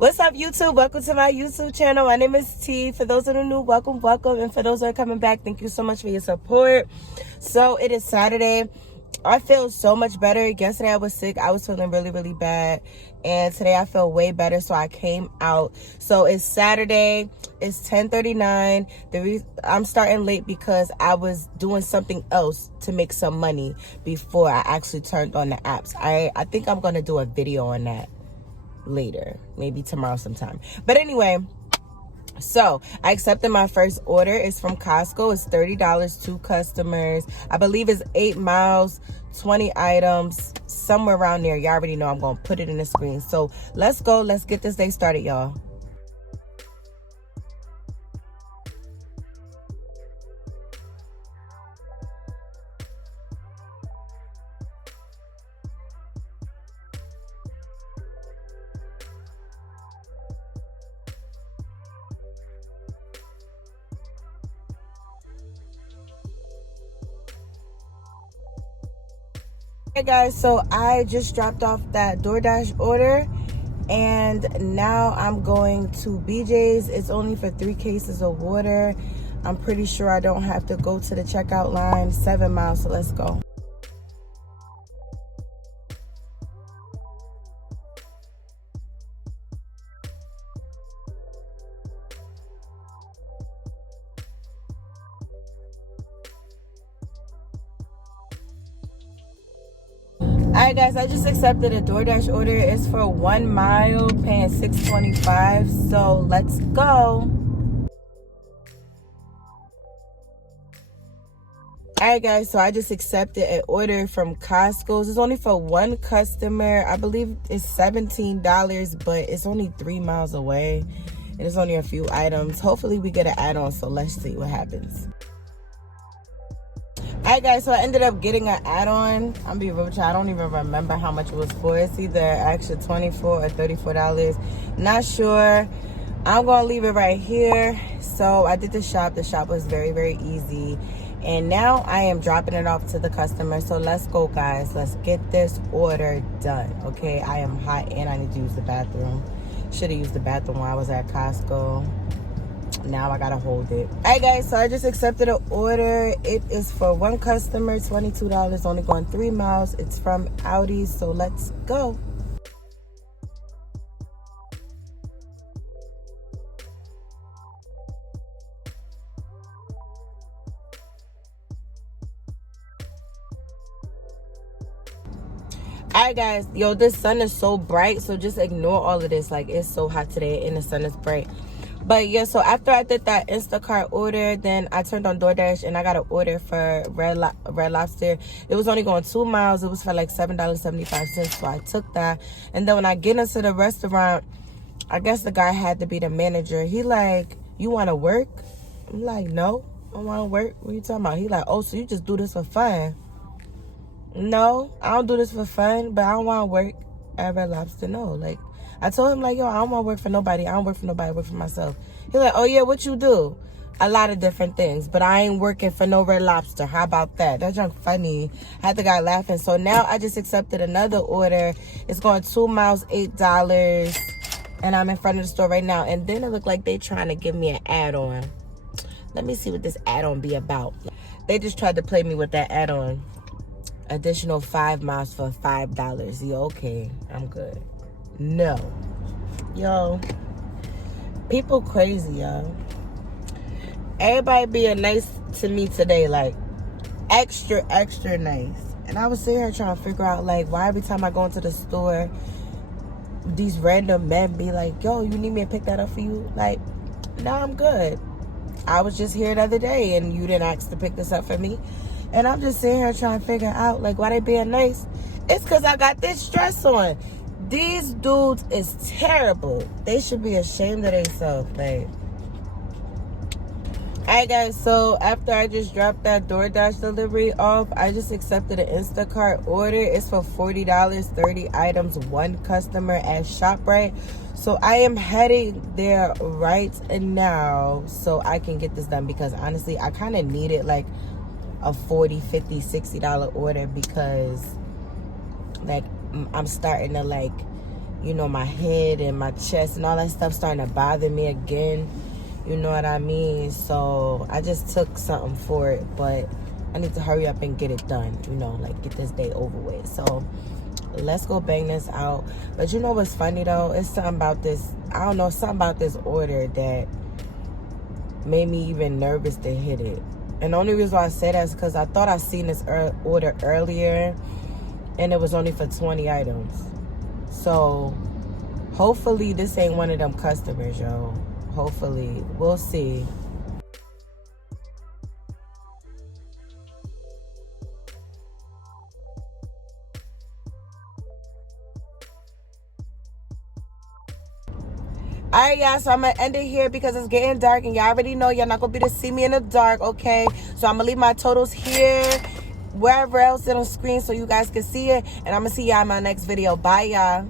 What's up, YouTube? Welcome to my YouTube channel. My name is T. For those that are new, welcome. And for those that are coming back, thank you so much for your support. So it is Saturday. I feel so much better. Yesterday I was sick. I was feeling really bad. And today I feel way better. So I came out. So it's Saturday. It's 10:39. I'm starting late because I was doing something else to make some money before I actually turned on the apps. I think I'm going to do a video on that later, maybe tomorrow sometime. But anyway, so I accepted my first order. It's from Costco. It's $30, 2 customers. I believe it's 8 miles, 20 items, somewhere around there. Y'all already know I'm gonna put it in the screen. So let's go. Let's get this day started, y'all. Hey guys, so I just dropped off that DoorDash order and now I'm going to BJ's. It's only for 3 cases of water. I'm pretty sure I don't have to go to the checkout line. 7 miles, so let's go. Alright guys, I just accepted a DoorDash order. It's for 1 mile, paying $6.25. So let's go. Alright guys, so I just accepted an order from Costco. It's only for 1 customer. I believe it's $17, but it's only 3 miles away. And it's only a few items. Hopefully we get an add-on, so let's see what happens. Alright guys, so I ended up getting an add-on. I'm gonna be real with you, I don't even remember how much it was for. It's either actually $24 or $34. Not sure. I'm gonna leave it right here. So I did the shop. The shop was very easy. And now I am dropping it off to the customer. So let's go guys. Let's get this order done. Okay, I am hot and I need to use the bathroom. Should have used the bathroom while I was at Costco. Now I gotta hold it. Alright guys, so I just accepted an order. It is for 1 customer, $22, only going 3 miles. It's from Audi, so let's go. Alright guys, yo, this sun is so bright, so just ignore all of this. Like, it's so hot today and the sun is bright. But yeah, so after I did that Instacart order, then I turned on DoorDash and I got an order for Red Lobster. It was only going 2 miles. It was for like $7.75. So I took that. And then when I get into the restaurant, I guess the guy had to be the manager. He like, you want to work? I'm like, no, I don't want to work. What are you talking about? He like, oh, so you just do this for fun? No, I don't do this for fun, but I don't want to work at Red Lobster. No, like, I told him, like, yo, I don't want to work for nobody. I don't work for nobody. I work for myself. He's like, oh, yeah, what you do? A lot of different things, but I ain't working for no Red Lobster. How about that? That junk funny. I had the guy laughing. So now I just accepted another order. It's going 2 miles, $8. And I'm in front of the store right now. And then it looked like they trying to give me an add-on. Let me see what this add-on be about. They just tried to play me with that add-on. Additional 5 miles for $5. You okay? I'm good. No. Yo, people crazy, y'all. Everybody being nice to me today, like extra nice. And I was sitting here trying to figure out, like, why every time I go into the store, these random men be like, yo, you need me to pick that up for you? Like, no, I'm good. I was just here the other day and you didn't ask to pick this up for me. And I'm just sitting here trying to figure out, like, why they being nice. It's because I got this dress on. These dudes is terrible. They should be ashamed of themselves, like. Alright guys, so after I just dropped that DoorDash delivery off, I just accepted an Instacart order. It's for $40, 30 items, 1 customer at ShopRite. So I am heading there right now so I can get this done, because honestly, I kind of needed like a $40, $50, $60 order, because like I'm starting to like you know, my head and my chest and all that stuff starting to bother me again. You know what I mean? So I just took something for it, but I need to hurry up and get it done, you know, like get this day over with. So let's go bang this out. But you know what's funny though? It's something about this, I don't know, something about this order that made me even nervous to hit it. And the only reason why I say that is because I thought I seen this order earlier and it was only for 20 items. So hopefully this ain't one of them customers, yo. Hopefully. We'll see. Alright, y'all, so I'm gonna end it here because it's getting dark and y'all already know y'all not gonna be able to see me in the dark, okay? So I'm gonna leave my totals here, wherever else on the screen so you guys can see it, and I'm gonna see y'all in my next video. Bye, y'all.